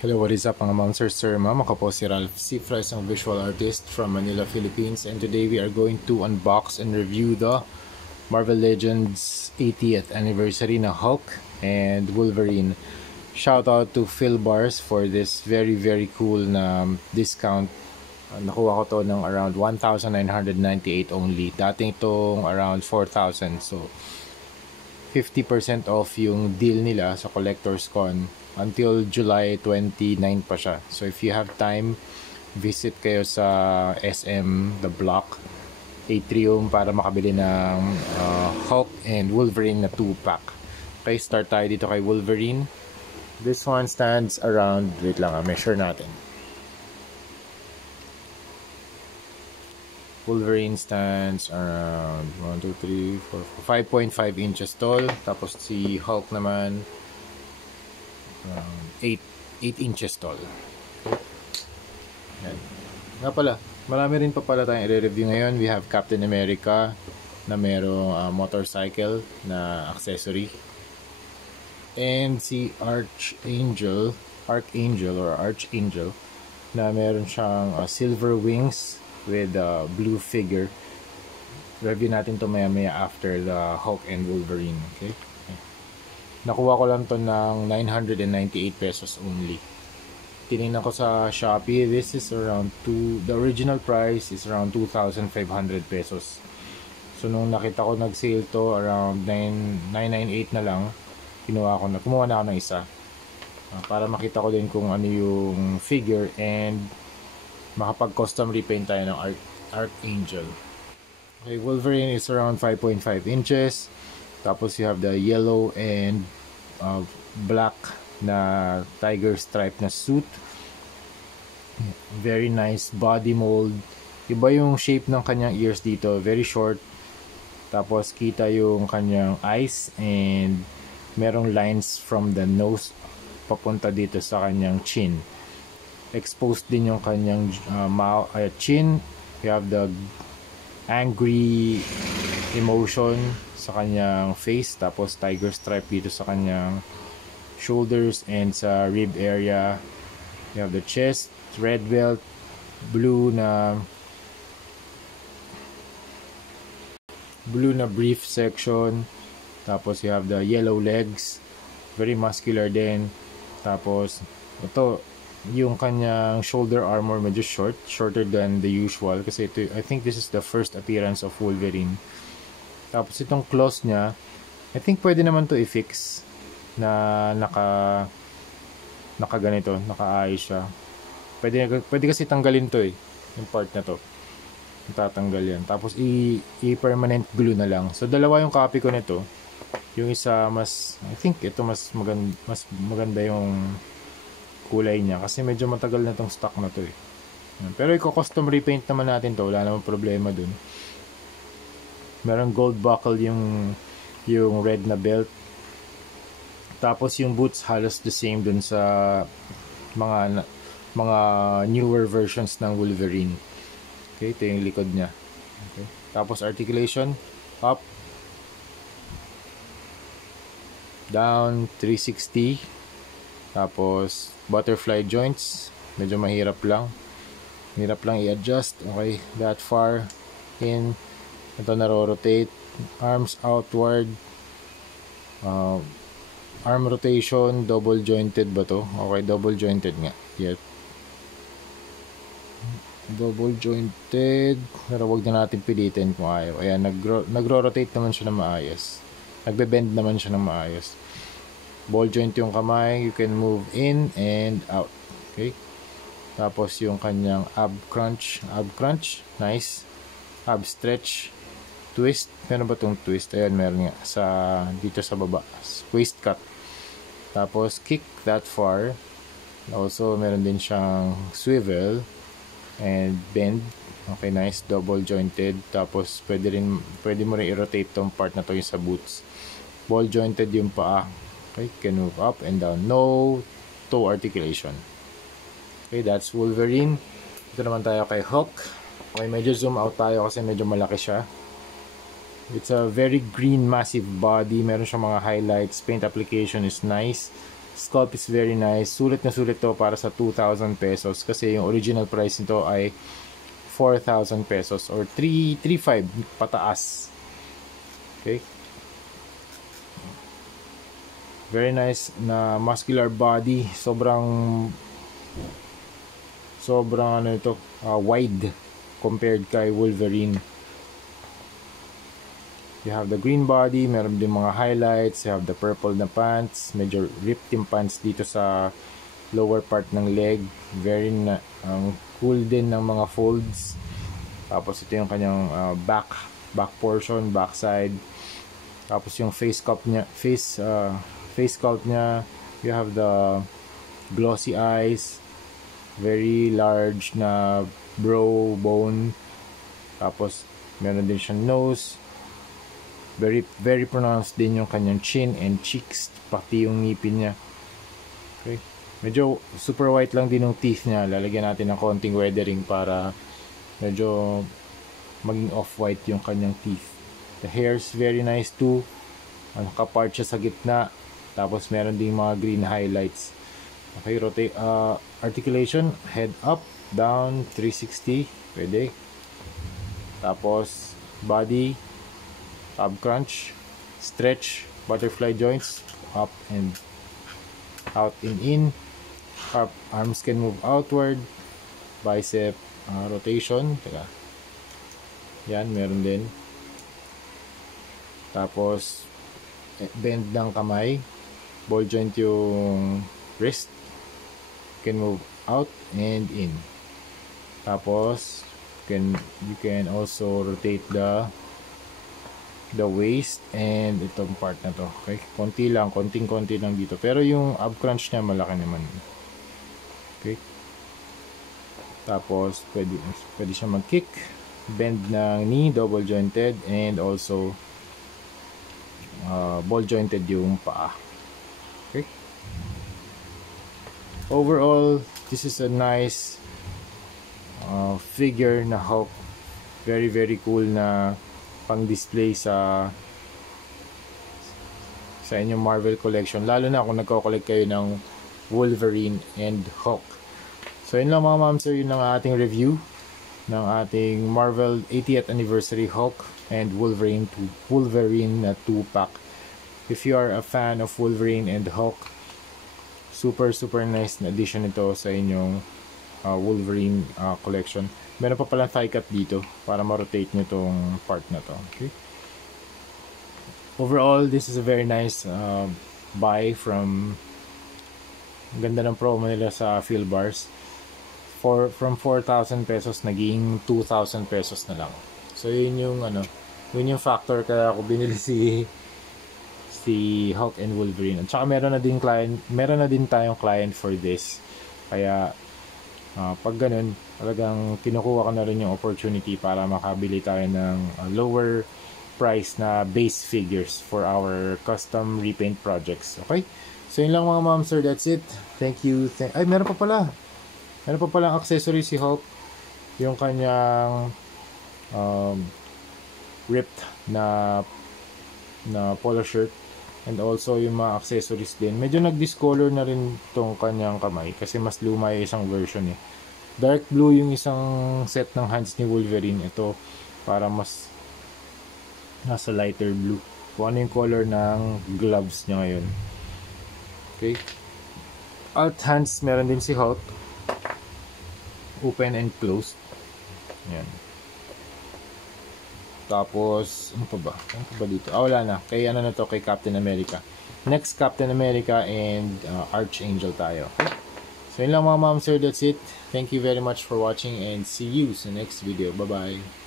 Hello, what is up mga ma'am, sir, ma'am? Ako po si Ralph Cifra, isang visual artist from Manila, Philippines. And today we are going to unbox and review the Marvel Legends 80th anniversary na Hulk and Wolverine. Shout out to Phil Bars for this very cool na discount. Nakuha ko to ng around 1,998 only. Dating itong around 4,000. So 50% off yung deal nila sa Collector's Con until July 29 pa siya. So if you have time, visit kayo sa SM, The Block, Atrium para makabili ng Hulk and Wolverine na 2-pack. Okay, start tayo dito kay Wolverine. This one stands around, wait lang, measure natin. Wolverine stands around 1, 2, 3, 4, 5.5 inches tall. Tapos si Hulk naman 8 inches tall. Yan. Nga pala, marami rin pa pala tayong i-review ngayon. We have Captain America na merong motorcycle na accessory. And si Archangel na meron siyang silver wings with blue figure. Review natin to maya after the Hulk and Wolverine. Okay? Nakuha ko lang to ng 998 pesos only. Tinignan ko sa Shopee, this is around the original price is around 2,500 pesos. So nung nakita ko nag-sale to around 998 na lang, kumuha na ako ng isa. Para makita ko din kung ano yung figure and makapag-custom repaint tayo ng Archangel. Okay, Wolverine is around 5.5 inches. Tapos you have the yellow and black na tiger stripe na suit. Very nice body mold. Iba yung shape ng kanyang ears dito, very short. Tapos kita yung kanyang eyes and merong lines from the nose papunta dito sa kanyang chin. Exposed din yung kanyang chin. You have the angry emotion sa kanyang face, tapos tiger stripe dito sa kanyang shoulders and sa rib area. You have the chest, red belt, blue na brief section. Tapos you have the yellow legs, very muscular din. Tapos ito yung kanyang shoulder armor, medyo shorter than the usual kasi ito, I think this is the first appearance of Wolverine. Tapos itong claws niya, I think pwede naman to i-fix na naka ganito, nakaayos siya. Pwede kasi tanggalin to yung part na to. Tatanggal yan. Tapos i-permanent glue na lang. So dalawa yung copy ko nito. Yung isa I think ito mas maganda yung kulay niya kasi medyo matagal na tong stock na to Pero i-custom repaint naman natin to, wala namang problema dun. Meron gold buckle yung red na belt. Tapos yung boots halos the same dun sa mga newer versions ng Wolverine. Okay, ito yung likod niya. Okay. Tapos articulation up, down, 360. Tapos butterfly joints, medyo mahirap lang i-adjust. Okay, that far in. Ito naro-rotate, arms outward, arm rotation, double jointed ba to? Okay, double jointed nga. Yet. Double jointed, pero wag na natin pilitin kung ayaw. Ayan, nagro-rotate naman siya ng maayos. Nagbe-bend naman siya ng maayos. Ball joint yung kamay, you can move in and out. Okay? Tapos yung kanyang ab crunch, nice. Ab stretch, twist, meron ba itong twist? Ayan, meron nga dito sa baba, waist cut. Tapos kick that far. Also meron din siyang swivel and bend. Okay, nice, double jointed. Tapos pwede mo rin i-rotate tong part na to yung sa boots. Ball jointed yung paa. Okay, can move up and down. No toe articulation. Okay, that's Wolverine. Ito naman tayo kay Hulk. Okay, medyo zoom out tayo kasi medyo malaki siya. It's a very green massive body. Meron siyang mga highlights. Paint application is nice. Sculpt is very nice. Sulit na sulit to para sa 2,000 pesos kasi yung original price nito ay 4,000 pesos or 3,500 pataas. Okay. Very nice na muscular body. Sobrang ano ito, wide compared kay Wolverine. You have the green body, meron din mga highlights, you have the purple na pants, medyo ripped yung pants dito sa lower part ng leg. Very cool din ng mga folds. Tapos ito yung kanyang back portion, back side. Tapos yung face sculpt niya, you have the glossy eyes, very large na brow bone. Tapos meron din siyang nose. Very pronounced din yung kanyang chin and cheeks, pati yung ngipin niya. Okay. Medyo super white lang din yung teeth niya. Lalagyan natin ng konting weathering para medyo maging off-white yung kanyang teeth. The hair is very nice too. Nakapart siya sa gitna. Tapos meron ding mga green highlights. Okay, rotate, articulation, head up, down, 360, pwede. Tapos body, ab crunch, stretch, butterfly joints, up and out and in. Arms can move outward, bicep rotation. Teka. Yan, meron din. Tapos bend ng kamay, ball joint yung wrist, can move out and in. Tapos you can also rotate the waist and itong part na to. Okay, konti lang dito, pero yung ab crunch niya malaki naman. Okay, tapos pwede siya mag-kick, bend ng knee, double jointed, and also ball jointed yung paa. Okay, overall this is a nice figure na Hulk. Very cool na pang display sa inyong Marvel collection, lalo na kung nagko-collect kayo ng Wolverine and Hulk. So yun lang mga ma'am sir, yun ang ating review ng ating Marvel 80th anniversary Hulk and Wolverine 2-pack. If you are a fan of Wolverine and Hulk, super nice na addition ito sa inyong Wolverine collection. Meron pa palang thigh cut dito para ma-rotate nyo itong part na to. Okay? Overall, this is a very nice buy from, ganda ng promo nila sa Philbars. From 4,000 pesos naging 2,000 pesos na lang. So yun yung factor kaya ako binili si Hulk and Wolverine. At saka meron na din tayong client for this. Kaya pag ganun, talagang kinukuha ko na rin yung opportunity para makabili tayo ng lower price na base figures for our custom repaint projects. Okay? So yun lang mga ma'am sir, that's it. Thank you. Ay, meron pa palang accessory si Hulk. Yung kanyang ripped na polo shirt. And also yung mga accessories din. Medyo nag-discolor na rin tong kanyang kamay kasi mas luma yung isang version eh. Dark blue yung isang set ng hands ni Wolverine. Ito para mas nasa lighter blue. Kung ano yung color ng gloves niya ngayon. Okay. Alt hands meron din si Hulk. Open and closed. Ayan. Tapos, ano pa ba dito? Wala na. Kay na to, kay Captain America. Next, Captain America and Archangel tayo. Okay? So, yun lang mga ma'am sir, that's it. Thank you very much for watching and see you sa next video. Bye-bye.